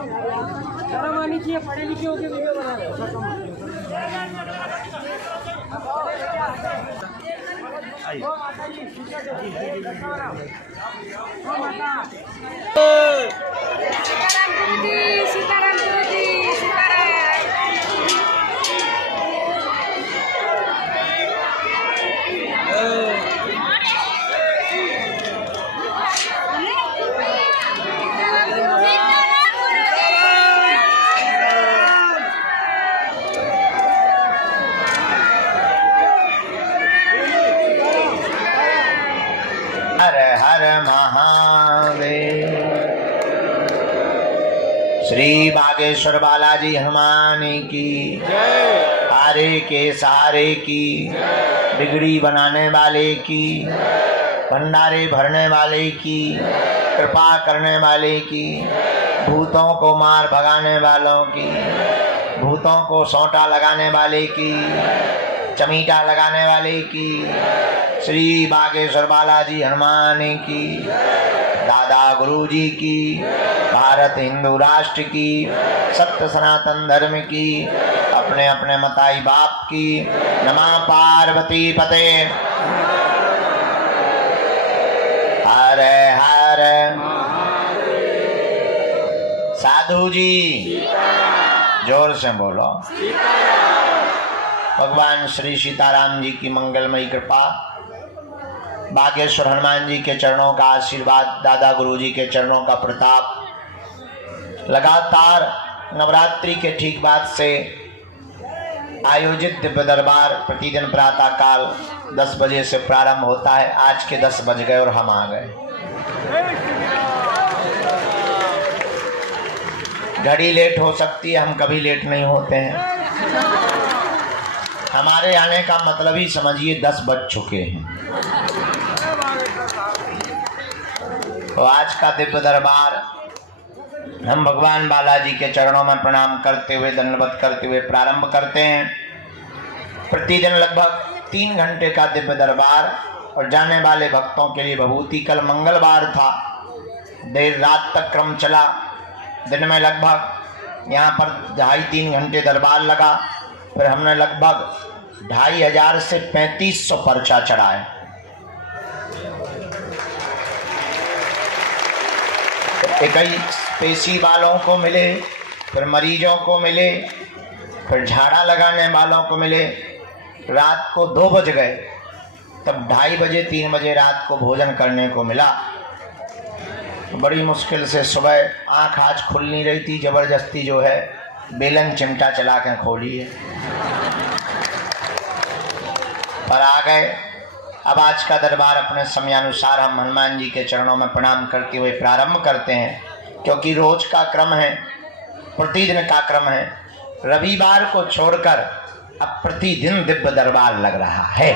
शर्म आनी चाहिए, पढ़े लिखे होके वीडियो बना रहे हो। सीताराम गुरुजी, सीताराम। हर हर महादेव। श्री बागेश्वर बालाजी हनुमान की जय। हारे के सहारे की, बिगड़ी बनाने वाले की, भंडारे भरने वाले की, कृपा करने वाले की, भूतों को मार भगाने वालों की, भूतों को सोंटा लगाने वाले की, चमीटा लगाने वाले की, श्री बागेश्वर बालाजी हनुमान की, दादा गुरुजी की, भारत हिंदू राष्ट्र की, सत्य सनातन धर्म की, अपने अपने मताई बाप की। नमः पार्वती पते। हर हर साधु जी, जोर से बोलो। भगवान श्री सीताराम जी की मंगलमयी कृपा, बागेश्वर हनुमान जी के चरणों का आशीर्वाद, दादा गुरुजी के चरणों का प्रताप, लगातार नवरात्रि के ठीक बाद से आयोजित दिव्य दरबार प्रतिदिन प्रातः काल 10 बजे से प्रारंभ होता है। आज के 10 बज गए और हम आ गए। घड़ी लेट हो सकती है, हम कभी लेट नहीं होते हैं। हमारे आने का मतलब ही समझिए 10 बज चुके हैं। तो आज का दिव्य दरबार हम भगवान बालाजी के चरणों में प्रणाम करते हुए, दंडवत करते हुए प्रारंभ करते हैं। प्रतिदिन लगभग 3 घंटे का दिव्य दरबार और जाने वाले भक्तों के लिए भभूति। कल मंगलवार था, देर रात तक क्रम चला। दिन में लगभग यहाँ पर 2.5-3 घंटे दरबार लगा। फिर हमने लगभग 2500 से 3500 पर्चा चढ़ाए। कई पेशी वालों को मिले, फिर मरीजों को मिले, फिर झाड़ा लगाने वालों को मिले। रात को 2 बज गए, तब 2:30 बजे 3 बजे रात को भोजन करने को मिला। बड़ी मुश्किल से सुबह आँख आज खुल नहीं रही थी, जबरदस्ती जो है बेलन चिमटा चला के खोली है, पर आ गए। अब आज का दरबार अपने समयानुसार हम हनुमान जी के चरणों में प्रणाम करते हुए प्रारंभ करते हैं, क्योंकि रोज का क्रम है, प्रतिदिन का क्रम है। रविवार को छोड़कर अब प्रतिदिन दिव्य दरबार लग रहा है।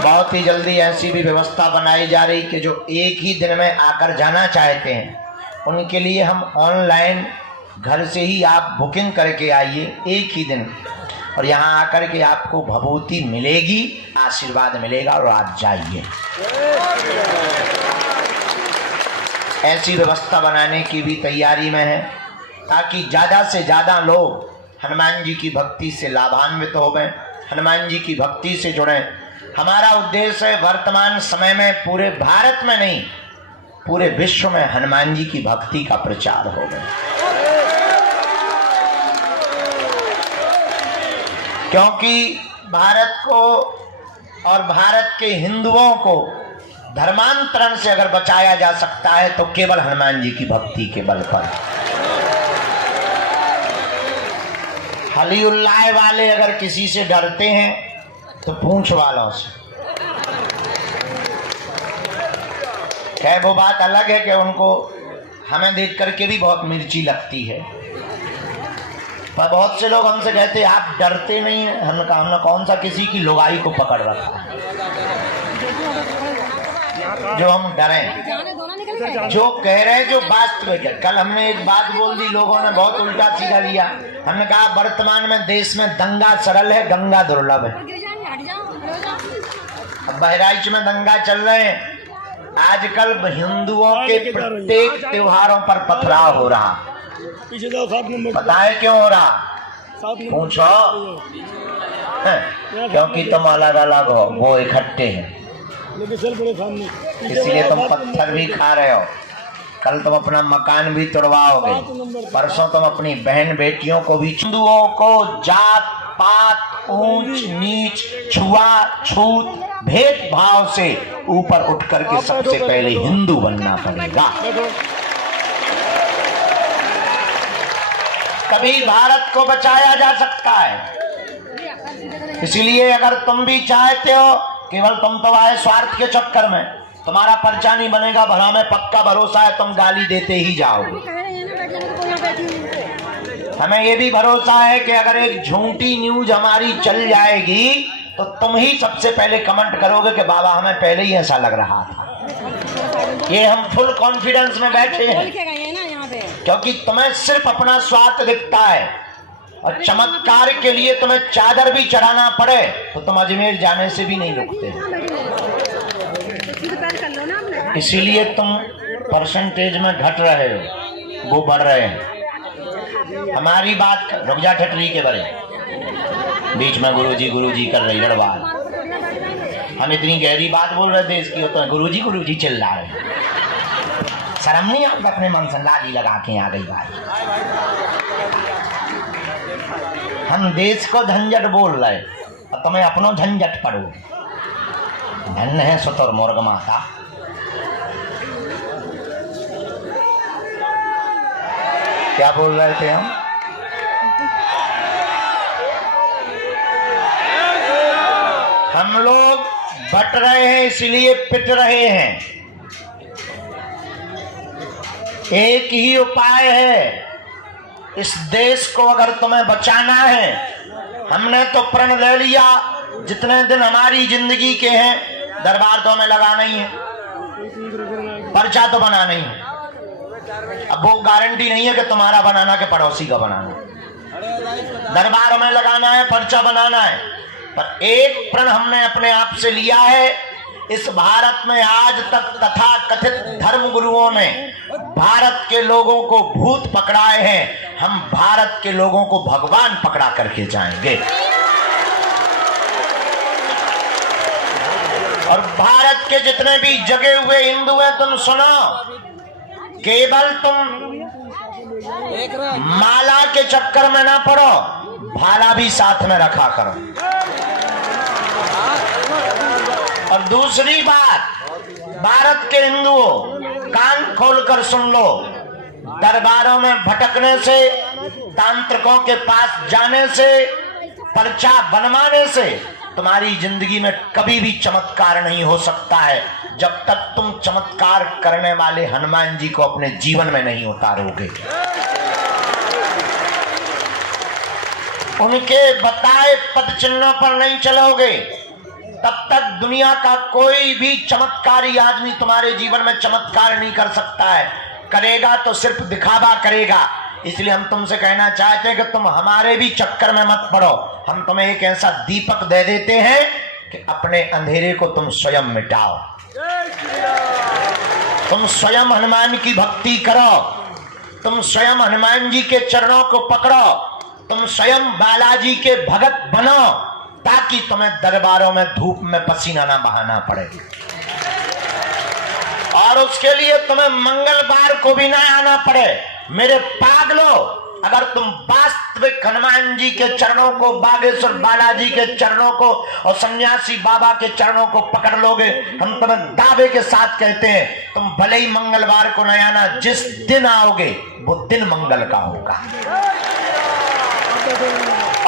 बहुत ही जल्दी ऐसी भी व्यवस्था बनाई जा रही कि जो एक ही दिन में आकर जाना चाहते हैं उनके लिए हम ऑनलाइन घर से ही आप बुकिंग करके आइए एक ही दिन, और यहाँ आकर के आपको भभूति मिलेगी, आशीर्वाद मिलेगा और आप जाइए। ऐसी व्यवस्था बनाने की भी तैयारी में है, ताकि ज़्यादा से ज़्यादा लोग हनुमान जी की भक्ति से लाभान्वित हो गए, हनुमान जी की भक्ति से जुड़ें। हमारा उद्देश्य है वर्तमान समय में पूरे भारत में नहीं, पूरे विश्व में हनुमान जी की भक्ति का प्रचार हो गया। क्योंकि भारत को और भारत के हिंदुओं को धर्मांतरण से अगर बचाया जा सकता है तो केवल हनुमान जी की भक्ति के बल पर। हलीउल्लाह वाले अगर किसी से डरते हैं तो पूंछ वालों से। खैर वो बात अलग है कि उनको हमें देख करके भी बहुत मिर्ची लगती है, पर बहुत से लोग हमसे कहते हैं आप डरते नहीं हैं। हमने कौन सा किसी की लुगाई को पकड़ रखा है जो हम डरें। जो कह रहे हैं जो वास्तविक है। कल हमने एक बात बोल दी, लोगों ने बहुत उल्टा सीधा लिया। हमने कहा वर्तमान में देश में दंगा सरल है, गंगा दुर्लभ है। अब बहराइच में दंगा चल रहे हैं, आजकल हिंदुओं के प्रत्येक त्योहारों पर पथराव हो रहा। पीछे जाओ, 7 नंबर पता है क्यों हो रहा? 7 नंबर पूछो। क्योंकि तुम अलग अलग हो, वो इकट्ठे हैं, लेके चल पड़े सामने। इसलिए तुम पत्थर भी खा रहे हो। कल तुम अपना मकान भी तोड़वाओगे, परसों तुम अपनी बहन बेटियों को भी। हिंदुओं को जात पात ऊंच नीच छुआ छूत भेदभाव से ऊपर उठ करके सबसे पहले हिंदू बनना पड़ेगा। तभी भारत को बचाया जा सकता है। इसलिए अगर तुम भी चाहते हो, केवल तुम तो आए स्वार्थ के चक्कर में, तुम्हारा पर्चा नहीं बनेगा, भला में पक्का भरोसा है तुम गाली देते ही जाओगे। हमें ये भी भरोसा है कि अगर एक झूठी न्यूज हमारी चल जाएगी तो तुम ही सबसे पहले कमेंट करोगे कि बाबा हमें पहले ही ऐसा लग रहा था। ये हम फुल कॉन्फिडेंस में बैठे हैं, क्योंकि तुम्हें सिर्फ अपना स्वार्थ दिखता है और चमत्कार के लिए तुम्हें चादर भी चढ़ाना पड़े तो तुम अजमेर जाने से भी नहीं रुकते। इसीलिए तुम परसेंटेज में घट रहे हो, वो बढ़ रहे हैं। हमारी बात रुक जा ठटरी के बड़े, बीच में गुरुजी कर रही लड़वाल। हम इतनी गहरी बात बोल रहे थे इसकी, तो गुरुजी चिल्ला रहे। शर्म नहीं आप अपने मन से लाली लगा के आ गई बात। हम देश को झंझट बोल रहे और तुम्हें अपनो झंझट पड़ो। धन्य है सुतुर मुर्ग माता। क्या बोल रहे थे हम लोग बट रहे हैं इसलिए पिट रहे हैं। एक ही उपाय है, इस देश को अगर तुम्हें बचाना है। हमने तो प्रण ले लिया, जितने दिन हमारी जिंदगी के हैं दरबार तो हमें लगाना ही है, पर्चा तो बनाना ही है। अब वो गारंटी नहीं है कि तुम्हारा बनाना के पड़ोसी का बनाना। दरबार हमें लगाना है, पर्चा बनाना है, पर एक प्रण हमने अपने आप से लिया है। इस भारत में आज तक तथा कथित धर्म गुरुओं ने भारत के लोगों को भूत पकड़ाए हैं, हम भारत के लोगों को भगवान पकड़ा करके जाएंगे। और भारत के जितने भी जगे हुए हिंदू हैं, तुम सुनो, केवल तुम माला के चक्कर में ना पड़ो, भाला भी साथ में रखा करो। और दूसरी बात, भारत के हिंदुओं कान खोलकर सुन लो, दरबारों में भटकने से, तांत्रिकों के पास जाने से, पर्चा बनवाने से तुम्हारी जिंदगी में कभी भी चमत्कार नहीं हो सकता है, जब तक तुम चमत्कार करने वाले हनुमान जी को अपने जीवन में नहीं उतारोगे। उनके बताए पद चिन्हों पर नहीं चलोगे, तब तक दुनिया का कोई भी चमत्कारी आदमी तुम्हारे जीवन में चमत्कार नहीं कर सकता है। करेगा तो सिर्फ दिखावा करेगा। इसलिए हम तुमसे कहना चाहते हैं कि तुम हमारे भी चक्कर में मत पड़ो। हम तुम्हें एक ऐसा दीपक दे देते हैं कि अपने अंधेरे को तुम स्वयं मिटाओ। तुम स्वयं हनुमान की भक्ति करो, तुम स्वयं हनुमान जी के चरणों को पकड़ो, तुम स्वयं बालाजी के भगत बनो, ताकि तुम्हें दरबारों में धूप में पसीना ना बहाना पड़े। और उसके लिए तुम्हें मंगलवार को भी ना आना पड़े। मेरे पागलों, अगर तुम वास्तविक हनुमान जी के चरणों को, बागेश्वर बालाजी के चरणों को और सन्यासी बाबा के चरणों को पकड़ लोगे, हम तुम्हें दावे के साथ कहते हैं, तुम भले ही मंगलवार को न आना, जिस दिन आओगे वो दिन मंगल का होगा।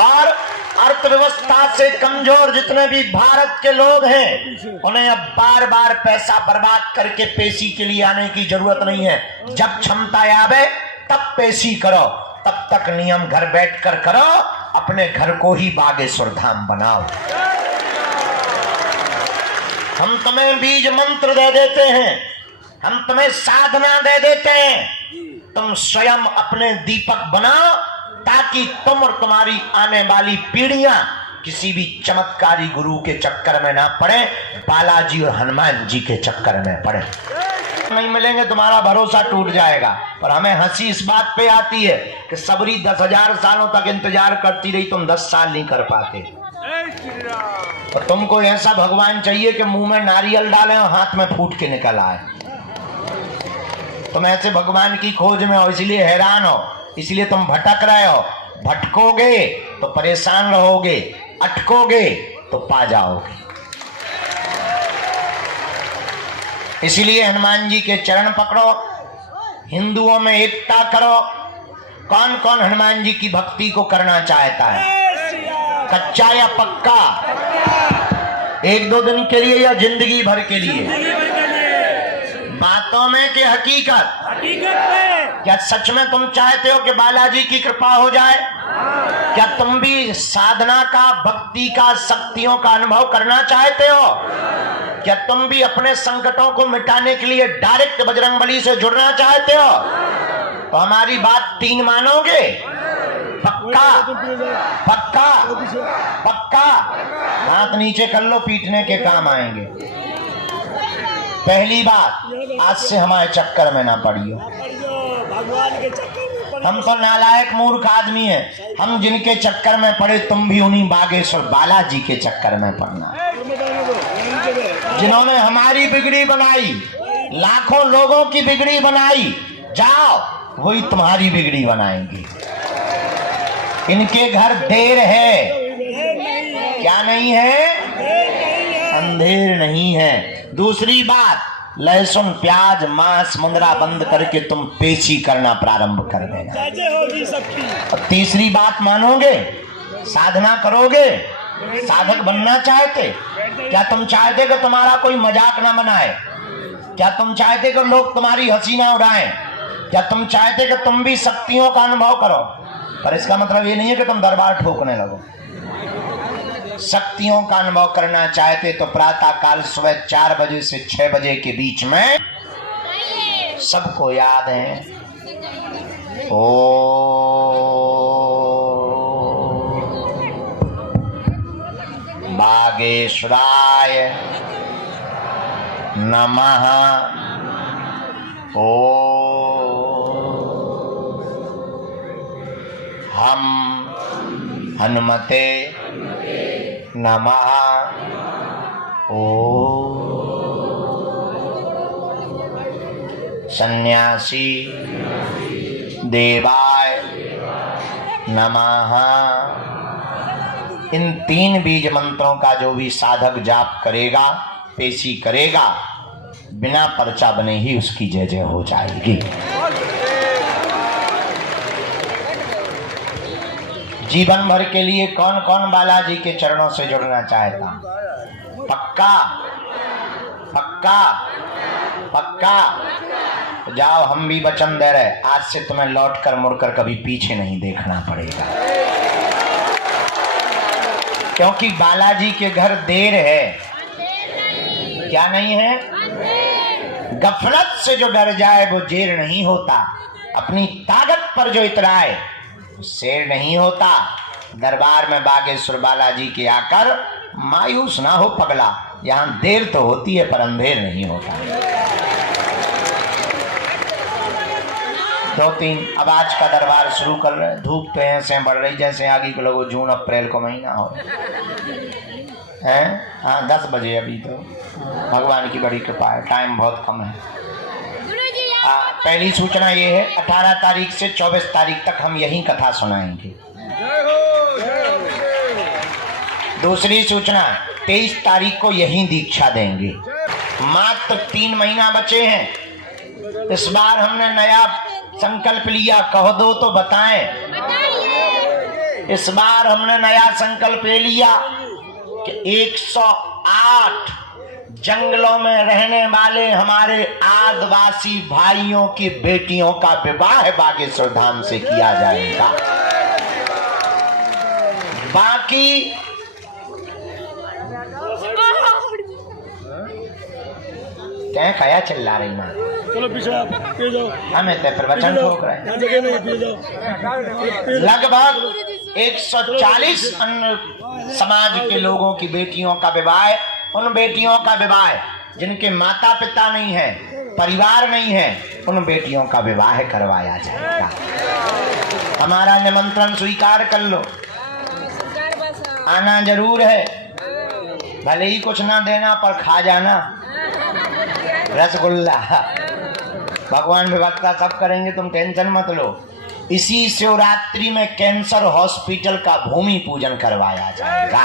और अर्थव्यवस्था से कमजोर जितने भी भारत के लोग हैं, उन्हें अब बार बार पैसा बर्बाद करके पेशी के लिए आने की जरूरत नहीं है। जब क्षमता आवे तब पेशी करो, तब तक नियम घर बैठकर करो, अपने घर को ही बागेश्वर धाम बनाओ। हम तुम्हें बीज मंत्र दे देते हैं, हम तुम्हें साधना दे देते हैं, तुम स्वयं अपने दीपक बनाओ, ताकि तुम और तुम्हारी आने वाली पीढ़ियां किसी भी चमत्कारी गुरु के चक्कर में ना पड़े, बालाजी और हनुमान जी के चक्कर में पड़े। नहीं मिलेंगे तुम्हारा भरोसा टूट जाएगा। पर हमें हंसी इस बात पे आती है कि सबरी 10,000 सालों तक इंतजार करती रही, तुम 10 साल नहीं कर पाते। और तुमको ऐसा भगवान चाहिए कि मुंह में नारियल डालें और हाथ में फूट के निकल आए। तुम ऐसे भगवान की खोज में हो, इसलिए हैरान हो, इसलिए तुम भटक रहे हो। भटकोगे तो परेशान रहोगे, अटकोगे तो पा जाओगे। इसलिए हनुमान जी के चरण पकड़ो, हिंदुओं में एकता करो। कौन कौन हनुमान जी की भक्ति को करना चाहता है, कच्चा या पक्का? 1-2 दिन के लिए या जिंदगी भर के लिए? बातों में कि हकीकत? क्या सच में तुम चाहते हो कि बालाजी की कृपा हो जाए? क्या तुम भी साधना का, भक्ति का, शक्तियों का अनुभव करना चाहते हो? क्या तुम भी अपने संकटों को मिटाने के लिए डायरेक्ट बजरंगबली से जुड़ना चाहते हो? तो हमारी बात 3 मानोगे? पक्का? पक्का? पक्का? हाथ नीचे कर लो, पीटने के काम आएंगे। पहली बात, आज से हमारे चक्कर में ना पड़ियो। भगवान के चक्कर में हम तो नालायक मूर्ख आदमी हैं। हम जिनके चक्कर में पड़े, तुम भी उन्हीं बागेश्वर बालाजी के चक्कर में पड़ना। जिन्होंने हमारी बिगड़ी बनाई, लाखों लोगों की बिगड़ी बनाई, जाओ वही तुम्हारी बिगड़ी बनाएंगे। इनके घर देर है, क्या नहीं है? अंधेर नहीं है। दूसरी बात, लहसुन, प्याज, मांस, मुंदरा बंद करके तुम पेशी करना प्रारंभ कर देना। और तीसरी बात मानोगे, साधना करोगे, साधक बनना चाहते? क्या तुम चाहते कि तुम्हारा कोई मजाक ना बनाए? क्या तुम चाहते कि लोग तुम्हारी हंसी ना उड़ाएं? क्या तुम चाहते कि तुम भी शक्तियों का अनुभव करो? पर इसका मतलब ये नहीं है कि तुम दरबार ठोकने लगो। शक्तियों का अनुभव करना चाहते तो प्रातः काल सुबह 4 बजे से 6 बजे के बीच में, सबको याद है, ओ बागेश्वराय नमः, ओ हम हनुमते नमः, ओ सन्यासी देवाय नमः। इन 3 बीज मंत्रों का जो भी साधक जाप करेगा, पेशी करेगा, बिना पर्चा बने ही उसकी जय जय हो जाएगी। जीवन भर के लिए कौन कौन बालाजी के चरणों से जुड़ना चाहता? पक्का? पक्का? पक्का? तो जाओ, हम भी वचन दे रहे, आज से तुम्हें लौटकर मुड़कर कभी पीछे नहीं देखना पड़ेगा। क्योंकि बालाजी के घर देर है, क्या नहीं है? गफलत से जो डर जाए वो जेर नहीं होता। अपनी ताकत पर जो इतराए शेर नहीं होता। दरबार में बागेश्वर बालाजी के आकर मायूस ना हो पगला, यहाँ देर तो होती है पर अंधेर नहीं होता। 2-3 अब आज का दरबार शुरू कर रहे हैं। धूप तो ऐसे बढ़ रही जैसे आगे के लोगों जून अप्रैल को महीना हो है। हाँ 10 बजे अभी तो भगवान की बड़ी कृपा है, टाइम बहुत कम है। पहली सूचना ये है, 18 तारीख से 24 तारीख तक हम यही कथा सुनाएंगे। दूसरी सूचना, 23 तारीख को यही दीक्षा देंगे। मात्र 3 महीना बचे हैं। इस बार हमने नया संकल्प लिया, कह दो तो बताएं। इस बार हमने नया संकल्प ये लिया कि 108 जंगलों में रहने वाले हमारे आदिवासी भाइयों की बेटियों का विवाह बागेश्वर धाम से किया जाएगा। बाकी क्या खाया चिल्ला रही माँ? चलो पीछे आप पी जाओ। हमें तो प्रवचन ठोक रहे हैं। लगभग 140 अन्य समाज के लोगों की बेटियों का विवाह, उन बेटियों का विवाह जिनके माता पिता नहीं है, परिवार नहीं है, उन बेटियों का विवाह करवाया जाएगा। हमारा निमंत्रण स्वीकार कर लो, आना जरूर है, भले ही कुछ ना देना पर खा जाना रसगुल्ला। भगवान व्यवस्था सब करेंगे, तुम टेंशन मत लो। इसी शिवरात्रि में कैंसर हॉस्पिटल का भूमि पूजन करवाया जाएगा।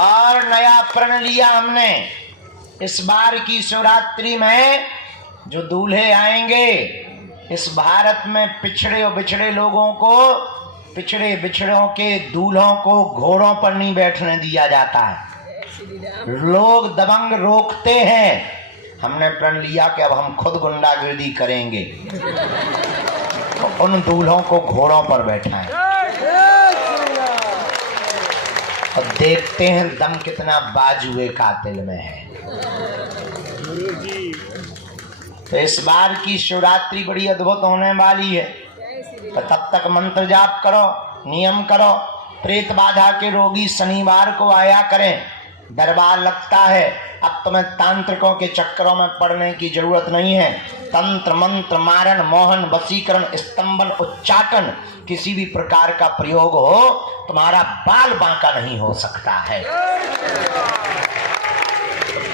और नया प्रण लिया हमने, इस बार की शिवरात्रि में जो दूल्हे आएंगे, इस भारत में पिछड़े और बिछड़े लोगों को, पिछड़े बिछड़ों के दूल्हों को घोड़ों पर नहीं बैठने दिया जाता है। लोग दबंग रोकते हैं। हमने प्रण लिया कि अब हम खुद गुंडागिर्दी करेंगे, तो उन दूल्हों को घोड़ों पर बैठाएं और देखते हैं दम कितना बाजुए कातिल में है। तो इस बार की शिवरात्रि बड़ी अद्भुत होने वाली है। तो तब तक मंत्र जाप करो, नियम करो। प्रेत बाधा के रोगी शनिवार को आया करें, दरबार लगता है। अब तुम्हें तांत्रिकों के चक्करों में पड़ने की जरूरत नहीं है। तंत्र मंत्र मारण मोहन वशीकरण स्तंभन उच्चाटन किसी भी प्रकार का प्रयोग हो, तुम्हारा बाल बांका नहीं हो सकता है।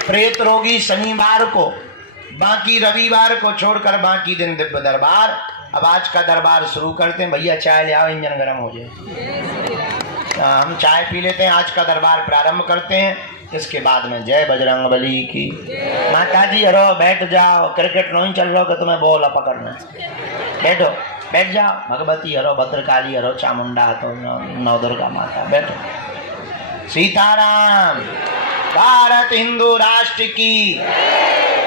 प्रेत रोगी शनिवार को, बाकी रविवार को छोड़कर बाकी दिन दिव्य दरबार। अब आज का दरबार शुरू करते हैं। भैया चाय ले आओ, इंजन गर्म हो जाए। हम चाय पी लेते हैं, आज का दरबार प्रारंभ करते हैं। इसके बाद में जय बजरंग बली की। माता जी हरो बैठ जाओ, क्रिकेट नहीं चल रहा कि तुम्हें बॉल पकड़ना, बैठो बैठ जाओ। भगवती हरो, भद्रकाली हरो, चामुंडा तो नवदुर्गा माता, बैठो। सीताराम। भारत हिंदू राष्ट्र की।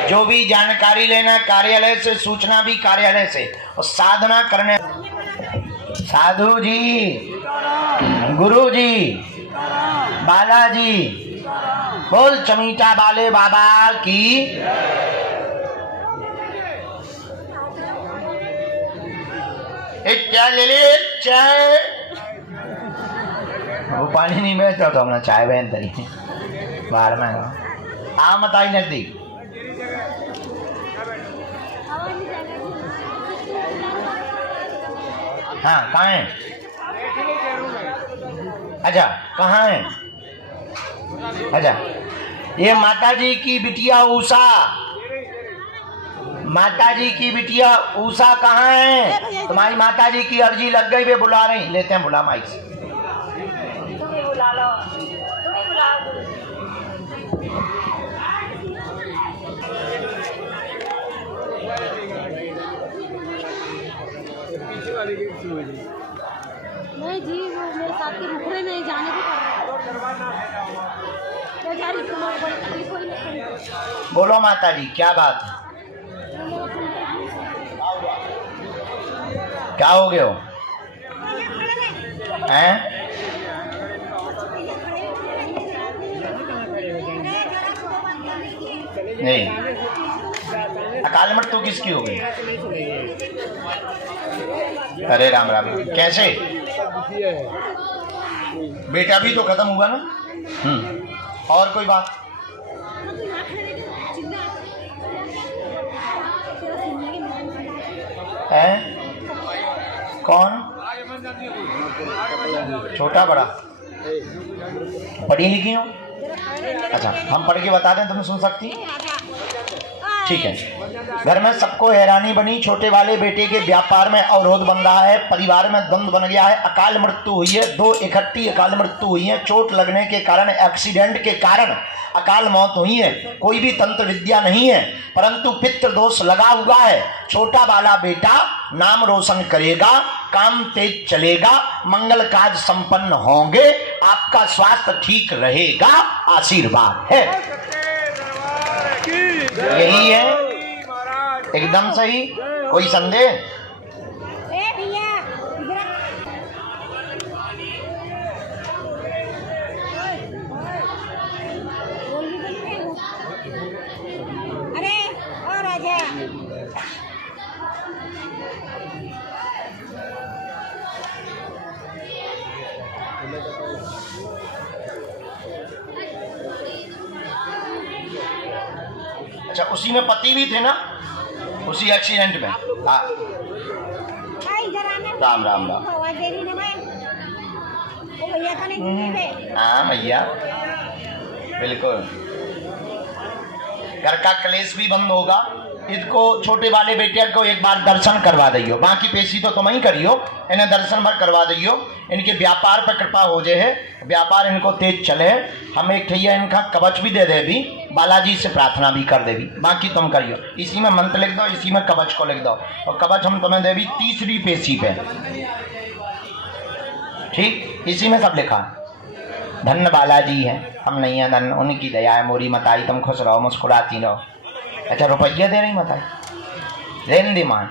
जो भी जानकारी लेना कार्यालय से, सूचना भी कार्यालय से, और साधना करने साधु जी, गुरु जी, बालाजी, बोल चमीटा वाले बाबा की। एक चाय ले ले, चाय। वो पानी नहीं बेच रहा तो हमने चाय बहन तरी बाहर में आ मत आई नजदीक। हाँ कहाँ है? अच्छा कहाँ है? अच्छा ये माता जी की बिटिया उषा, माता जी की बिटिया उषा कहाँ है? तुम्हारी माता जी की अर्जी लग गई, वे बुला रही। लेते हैं, बुला माइक से। बुला लो, बुला लो। नहीं जी, वो मेरे साथ के रुक रहे नहीं, जाने को बोलो माता जी क्या बात, क्या हो गए हो? हैं? नहीं, अकाल मृत्यु किसकी हो गई? अरे राम राम, कैसे? बेटा भी तो खत्म हुआ ना। और कोई बात? है कौन? छोटा बड़ा? पढ़ी लिखी हो? अच्छा हम पढ़ के बता दें, तुम्हें सुन सकती? ठीक है। घर में सबको हैरानी बनी, छोटे वाले बेटे के व्यापार में अवरोध बन रहा है, परिवार में द्वंद्व बन गया है, अकाल मृत्यु हुई है, 2 इकट्ठी अकाल मृत्यु हुई है, चोट लगने के कारण, एक्सीडेंट के कारण अकाल मौत हुई है। कोई भी तंत्र विद्या नहीं है, परंतु पितृ दोष लगा हुआ है। छोटा वाला बेटा नाम रोशन करेगा, काम तेज चलेगा, मंगल काज संपन्न होंगे, आपका स्वास्थ्य ठीक रहेगा, आशीर्वाद है। यही है, एकदम सही। कोई संदेह? अरे और राजा अच्छा, उसी में पति भी थे ना, उसी एक्सीडेंट में? हाँ, राम राम राम। हाँ भैया, बिल्कुल। घर का क्लेश भी बंद होगा। इसको छोटे वाले बेटे को एक बार दर्शन करवा दियो, बाकी पेशी तो तुम ही करियो, इन्हें दर्शन भर करवा दियो। इनके व्यापार पर कृपा हो जाए, व्यापार इनको तेज चले। हम एक ठैया इनका कवच भी दे दे भी, बालाजी से प्रार्थना भी कर देवी, बाकी तुम करियो। इसी में मंत्र लिख दो, इसी में कवच को लिख दो, और कवच हम तुम्हें देवी तीसरी पेशी पे, ठीक? इसी में सब लिखा है। धन्य बालाजी है, हम नहीं है धन, उनकी दया है। मोरी मताई तुम खुश रहो, मुस्कुराती रहो। अच्छा, रुपया दे रही मताई, लेन दे मान,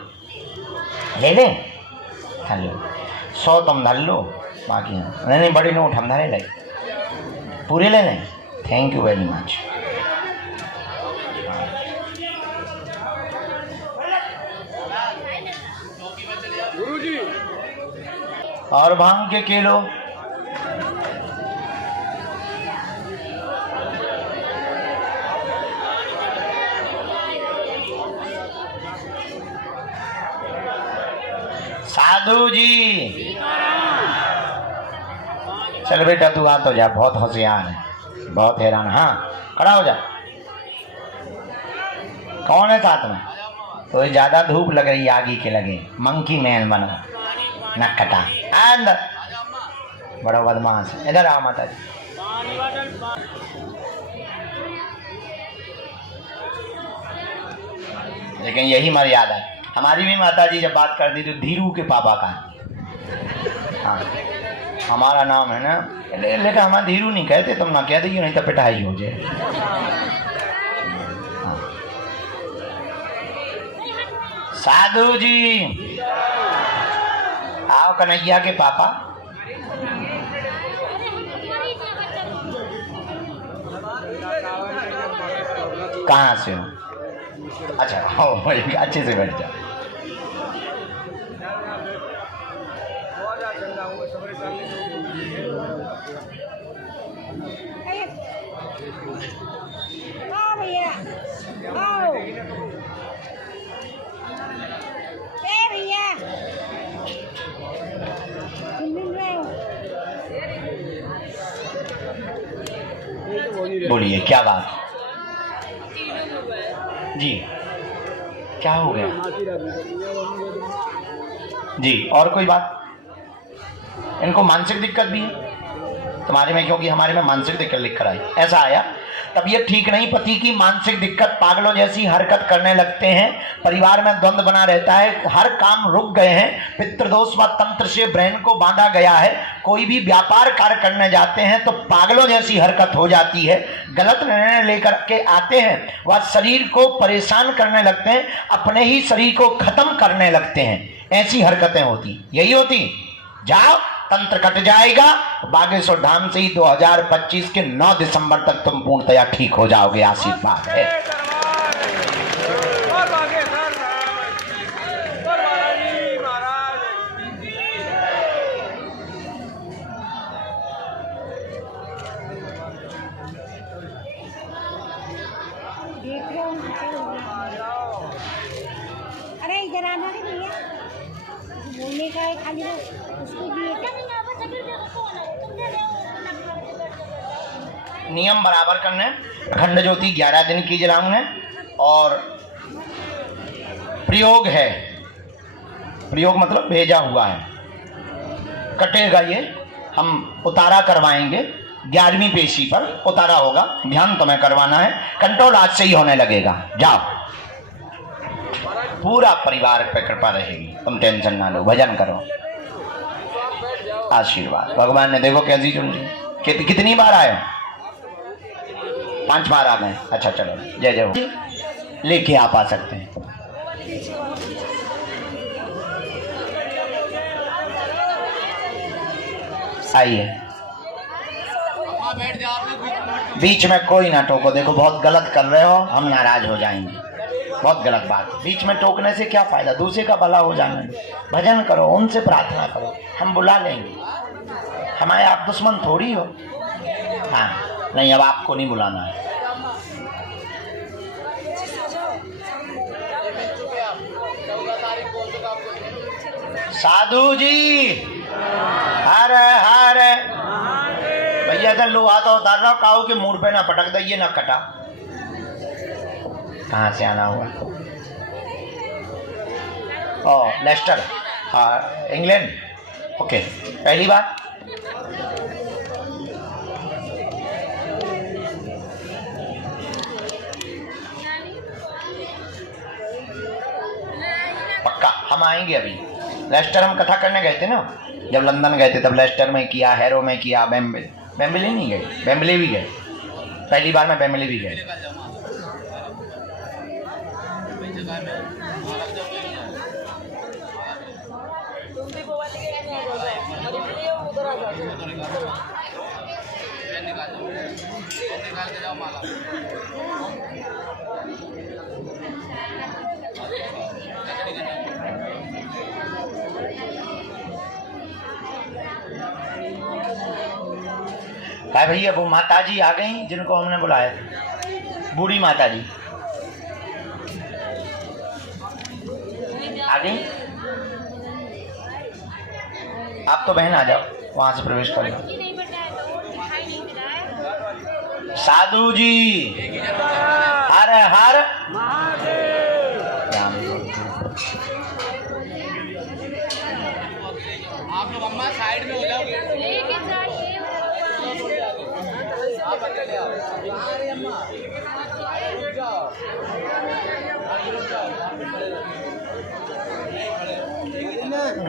ले ले, धर लो 100 तुम धर लो, बाकी नहीं बड़ी नोट हम धरे लगे, पूरे ले लें। Thank you very much. गुरुजी और भांग के केलो, साधु जी। चल बेटा तू आ तो जा, बहुत होशियार है, बहुत हैरान। हाँ, खड़ा हो जा। कौन है साथ में? तो ज्यादा धूप लग रही, आगे के लगे, मंकी मैन बनो, नक्कटा। अंदर बड़ा बदमाश, इधर आ माता जी। लेकिन यही मर्यादा है हमारी भी। माता जी जब बात करती तो धीरू के पापा का, हाँ हमारा नाम है ना, लेकिन हमारा धीरू नहीं कहते, तुम ना कह दीजिए, नहीं तो पिटाई हो जाए। हाँ। साधु जी आओ, कन्हैया के पापा। कहाँ से हो? अच्छा, हो अच्छे से बैठ जाओ। बोलिए क्या बात जी, क्या हो गया जी? और कोई बात? इनको मानसिक दिक्कत भी है तुम्हारे में, क्योंकि हमारे में मानसिक दिक्कत लिख कर आई, ऐसा आया। तबीयत ठीक नहीं, पति की मानसिक दिक्कत, पागलों जैसी हरकत करने लगते हैं, परिवार में द्वंद्व बना रहता है, हर काम रुक गए हैं, पितृदोष व तंत्र से ब्रेन को बांधा गया है। कोई भी व्यापार कार्य करने जाते हैं तो पागलों जैसी हरकत हो जाती है, गलत निर्णय लेकर के आते हैं, वह शरीर को परेशान करने लगते हैं, अपने ही शरीर को खत्म करने लगते हैं। ऐसी हरकतें होती, यही होती। जाओ, तंत्र कट जाएगा। बागेश्वर धाम से ही 2025 के 9 दिसंबर तक तुम पूर्णतया ठीक हो जाओगे, आशीर्वाद है। अरे इधर आना नहीं भैया, बोलने का है खाली, उसको दिए नियम बराबर करने। अखंड ज्योति 11 दिन की जलाऊंगे, और प्रयोग है, प्रयोग मतलब भेजा हुआ है, कटेगा ये, हम उतारा करवाएंगे 11वीं पेशी पर उतारा होगा। ध्यान तुम्हें करवाना है, कंट्रोल आज से ही होने लगेगा। जाओ, पूरा परिवार पे कृपा रहेगी, तुम टेंशन ना लो, भजन करो, आशीर्वाद। भगवान ने देखो कैसी चुन ली। कितनी बार आए? 5 बार आ गए। अच्छा चलो, जय जय हो, लेके आप आ सकते हैं। आइए, बीच में कोई ना टोको। देखो बहुत गलत कर रहे हो, हम नाराज हो जाएंगे, बहुत गलत बात। बीच में टोकने से क्या फायदा, दूसरे का भला हो जाना। भजन करो, उनसे प्रार्थना करो, हम बुला लेंगे। हमारे आप दुश्मन थोड़ी हो। हाँ नहीं, अब आपको नहीं बुलाना है। साधु जी हर हर। भैया तो लोहा तो उतार रहा हूँ, काऊ के मुंह पे ना पटक दे, ये ना कटा। कहाँ से आना हुआ? ओ लेस्टर, हाँ इंग्लैंड। ओके, पहली बार। पक्का हम आएंगे अभी। लेस्टर हम कथा करने गए थे ना, जब लंदन गए थे तब लेस्टर में किया, हैरो में किया, बेम्बले नहीं गए, बेम्बले भी गए। पहली बार मैं बेम्बले भी गए। भाई भैया वो माता जी आ गई जिनको हमने बुलाया, बूढ़ी माता जी आ गई। आप तो बहन आ जाओ, वहां से प्रवेश कर लो। साधु जी हर हर आप लोग अम्मा साइड में हो जाओगे।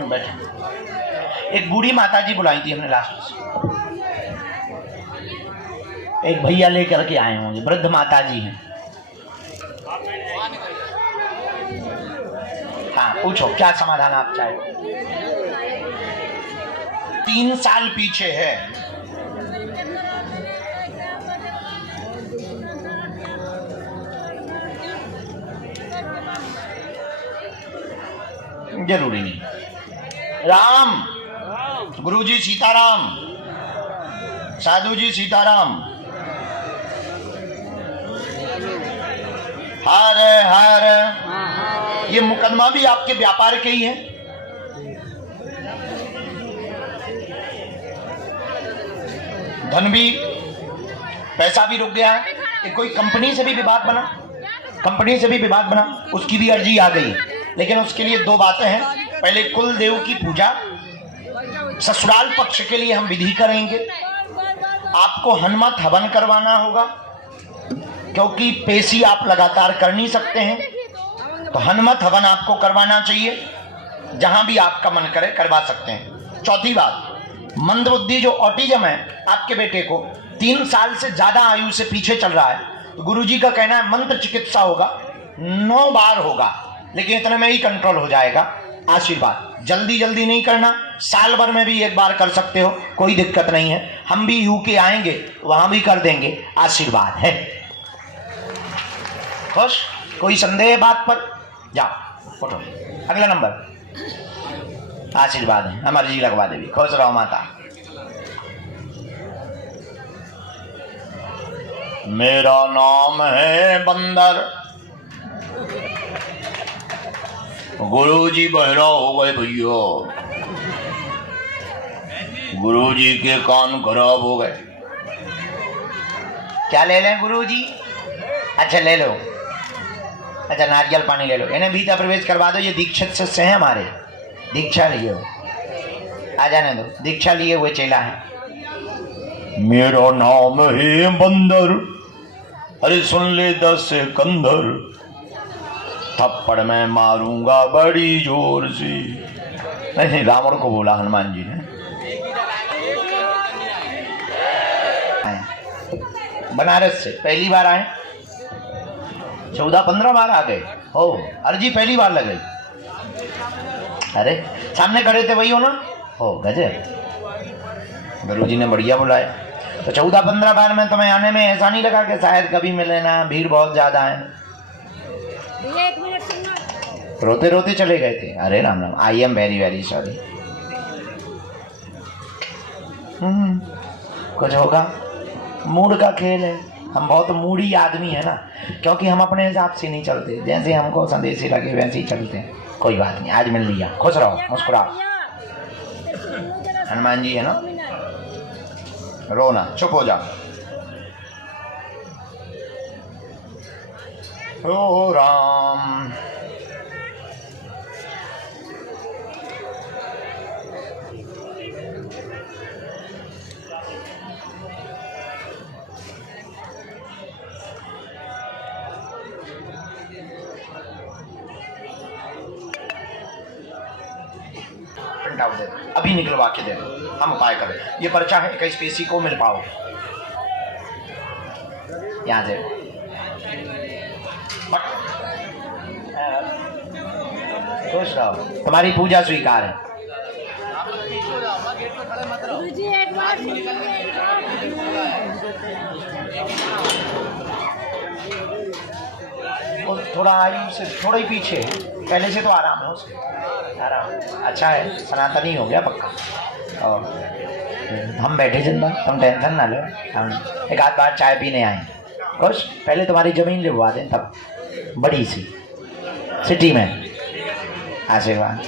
बैठे। एक बूढ़ी माता जी बुलाई थी हमने लास्ट से, एक भैया लेकर के आए होंगे, वृद्ध माता जी हैं। हाँ पूछो क्या समाधान आप चाहे। 3 साल पीछे है। जरूरी नहीं। राम गुरुजी सीताराम, साधु जी सीताराम, हर हर। ये मुकदमा भी आपके व्यापार के ही है। धन भी, पैसा भी रुक गया है। कि कोई कंपनी से भी विवाद बना, कंपनी से भी विवाद बना, उसकी भी अर्जी आ गई। लेकिन उसके लिए 2 बातें हैं। पहले कुल देव की पूजा, ससुराल पक्ष के लिए हम विधि करेंगे। आपको हनुमत हवन करवाना होगा, क्योंकि पेशी आप लगातार कर नहीं सकते हैं, तो हनुमत हवन आपको करवाना चाहिए। जहां भी आपका मन करे करवा सकते हैं। चौथी बात, मंदबुद्धि जो ऑटिज्म है आपके बेटे को 3 साल से ज्यादा आयु से पीछे चल रहा है, तो गुरुजी का कहना है मंत्र चिकित्सा होगा, 9 बार होगा, लेकिन इतने में ही कंट्रोल हो जाएगा। आशीर्वाद, जल्दी जल्दी नहीं करना, साल भर में भी 1 बार कर सकते हो, कोई दिक्कत नहीं है। हम भी यूके आएंगे, वहां भी कर देंगे। आशीर्वाद है। खुश? कोई संदेह बात पर? जाओ फोटो। अगला नंबर। आशीर्वाद है, हम अर्जी लगवा देवी। खुश रहो माता। मेरा नाम है बंदर। गुरुजी बहरा हो गए भैया, गुरुजी के कान खराब हो गए। क्या ले लें गुरुजी? अच्छा ले लो, अच्छा नारियल पानी ले लो। इन्हें भीतर प्रवेश करवा दो, ये दीक्षित शिष्य हैं हमारे, दीक्षा लिए हो। आ जाने दो, दीक्षा लिए हुए चेला है। मेरा नाम है बंदर, अरे सुन ले 10 कंधर, थप्पड़ मैं मारूंगा बड़ी जोर से। नहीं, रावण को बोला हनुमान जी ने। बनारस से पहली बार आए, 14-15 बार आ गए हो। अर्जी पहली बार लग गई। अरे सामने खड़े थे वही हो ना, हो गजब। गुरुजी ने बढ़िया बुलाया। तो 14-15 बार में तुम्हें आने में ऐसा नहीं लगा कि शायद कभी मिले ना, भीड़ बहुत ज्यादा है? रोते रोते चले गए थे। अरे Ram Ram, I am very very sorry. कुछ होगा। मूड का खेल है। हम बहुत मूडी आदमी है ना, क्योंकि हम अपने हिसाब से नहीं चलते, जैसे हमको संदेश लगे वैसे ही चलते हैं। कोई बात नहीं, आज मिल लिया, खुश रहो, मुस्कुराओ। हनुमान जी है ना, रोना, चुप हो जाओ। ओ राम, प्रिंट आउट दे, अभी निकलवा के दे, हम उपाय करें। ये पर्चा है 21 पेशी को मिल पाओ यहाँ से। खुश रहो, तुम्हारी पूजा स्वीकार है। गुरुजी एक बार और थोड़ा आयु से थोड़ा ही पीछे, पहले से तो आराम है उसे, आराम अच्छा है, सनातनी हो गया पक्का। और हम बैठे जिंदा, तुम टेंशन ना लो, हम एक आध बार चाय पीने आए। खुश, पहले तुम्हारी ज़मीन लिखवा दें, तब बड़ी सी सिटी में। आशीर्वाद।